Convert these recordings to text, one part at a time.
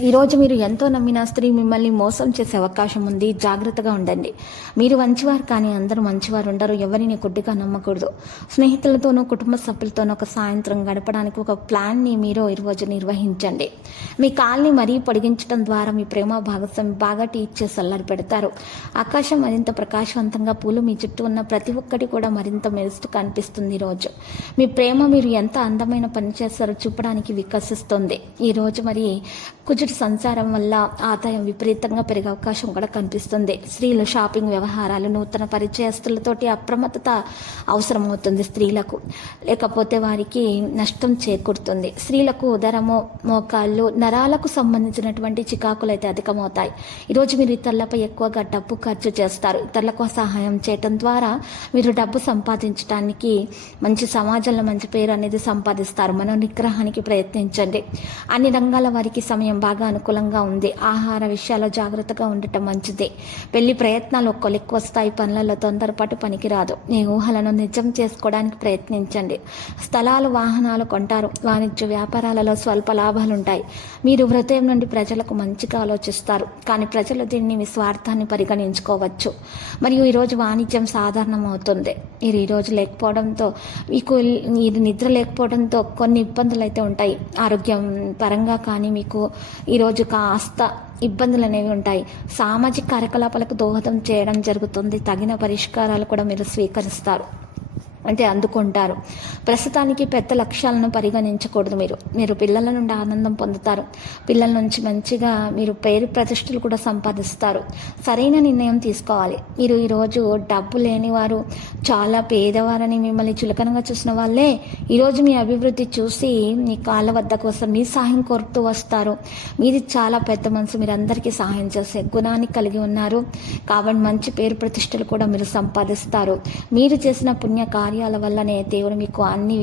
ఈరోజు మీరు ఎంతో నమ్మిన స్త్రీ మిమ్మల్ని మోసం చేసే అవకాశం ఉంది. జాగ్రత్తగా ఉండండి. మీరు మంచివారు కానీ అందరూ మంచివారు ఉండరు. ఎవరిని కొద్దిగా నమ్మకూడదు. స్నేహితులతోనూ కుటుంబ సభ్యులతోనూ ఒక సాయంత్రం గడపడానికి ఒక ప్లాన్ని మీరు ఈరోజు నిర్వహించండి. మీ కాల్ని మరీ పొడిగించడం ద్వారా మీ ప్రేమ భాగస్వామి బాగా టీచ్ చేసి పెడతారు. ఆకాశం మరింత ప్రకాశవంతంగా పూలు మీ చుట్టూ ఉన్న ప్రతి ఒక్కటి కూడా మరింత మెరుస్తూ కనిపిస్తుంది ఈరోజు మీ ప్రేమ మీరు ఎంత అందమైన పని చేస్తారో చూపడానికి వికసిస్తుంది. ఈరోజు మరి కుజ ముచ్చటి సంసారం వల్ల ఆదాయం విపరీతంగా పెరిగే అవకాశం కూడా కనిపిస్తుంది. స్త్రీలు షాపింగ్ వ్యవహారాలు నూతన పరిచయస్తులతోటి అప్రమత్తత అవసరమవుతుంది స్త్రీలకు. లేకపోతే వారికి నష్టం చేకూరుతుంది. స్త్రీలకు ఉదరము మోకాళ్ళు నరాలకు సంబంధించినటువంటి చికాకులు అయితే అధికమవుతాయి. ఈరోజు మీరు ఇతరులపై ఎక్కువగా డబ్బు ఖర్చు చేస్తారు. ఇతరులకు సహాయం చేయటం ద్వారా మీరు డబ్బు సంపాదించడానికి మంచి సమాజంలో మంచి పేరు అనేది సంపాదిస్తారు. మనో నిగ్రహానికి ప్రయత్నించండి. అన్ని రంగాల వారికి సమయం బాగా అనుకూలంగా ఉంది. ఆహార విషయాల్లో జాగ్రత్తగా ఉండటం మంచిది. పెళ్ళి ప్రయత్నాలు ఒక్కొలెక్కు వస్తాయి. పనులలో తొందరపాటు పనికిరాదు. మీ ఊహలను నిజం చేసుకోవడానికి ప్రయత్నించండి. స్థలాలు వాహనాలు కొంటారు. వాణిజ్య వ్యాపారాలలో స్వల్ప లాభాలు ఉంటాయి మీరు హృదయం నుండి ప్రజలకు మంచిగా ఆలోచిస్తారు. కానీ ప్రజలు దీన్ని మీ స్వార్థాన్ని పరిగణించుకోవచ్చు. మరియు ఈరోజు వాణిజ్యం సాధారణం అవుతుంది మీరు ఈరోజు లేకపోవడంతో మీకు ఇది నిద్ర లేకపోవడంతో కొన్ని ఇబ్బందులు అయితే ఉంటాయి. ఆరోగ్యం పరంగా కానీ మీకు ఈరోజు కాస్త ఇబ్బందులు అనేవి ఉంటాయి. సామాజిక కార్యకలాపాలకు దోహదం చేయడం జరుగుతుంది. తగిన పరిష్కారాలు కూడా మీరు స్వీకరిస్తారు. అంటే అందుకుంటారు. ప్రస్తుతానికి పెద్ద లక్ష్యాలను పరిగణించకూడదు మీరు. మీరు పిల్లల నుండి ఆనందం పొందుతారు. పిల్లల నుంచి మంచిగా మీరు పేరు ప్రతిష్టలు కూడా సంపాదిస్తారు. సరైన నిర్ణయం తీసుకోవాలి. మీరు ఈరోజు డబ్బు లేని వారు చాలా పేదవారని మిమ్మల్ని చులకనగా చూసిన వాళ్ళే ఈరోజు మీ అభివృద్ధి చూసి మీ కాళ్ళ వద్దకు వస్తారు. మీ సహాయం కోరుతూ వస్తారు. మీది చాలా పెద్ద మనసు. మీరు అందరికీ సహాయం చేసే గుణాన్ని కలిగి ఉన్నారు. కాబట్టి మంచి పేరు ప్రతిష్టలు కూడా మీరు సంపాదిస్తారు. మీరు చేసిన పుణ్య కార్యాల వల్లనే దేవుడు మీకు అన్ని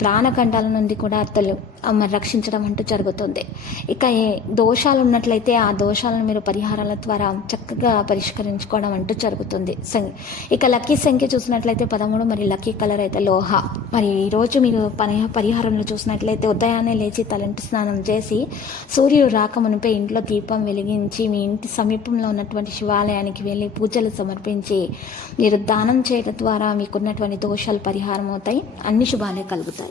ప్రాణఖండాల నుండి కూడా తొలి మరి రక్షించడం అంటూ జరుగుతుంది. ఇక ఏ దోషాలు ఉన్నట్లయితే ఆ దోషాలను మీరు పరిహారాల ద్వారా చక్కగా పరిష్కరించుకోవడం అంటూ జరుగుతుంది. ఇక లక్కీ సంఖ్య చూసినట్లయితే పదమూడు మరి లక్కీ కలర్ అయితే లోహ. మరి ఈరోజు మీరు పని పరిహారంలో చూసినట్లయితే ఉదయాన్నే లేచి తలంటి స్నానం చేసి సూర్యుడు రాకమునిపై ఇంట్లో దీపం వెలిగించి మీ ఇంటి సమీపంలో ఉన్నటువంటి శివాలయానికి వెళ్ళి పూజలు సమర్పించి మీరు దానం చేయడం ద్వారా మీకున్నటువంటి దోషాలు పరిహారం అవుతాయి. అన్ని శుభాలే కలుగుతాయి.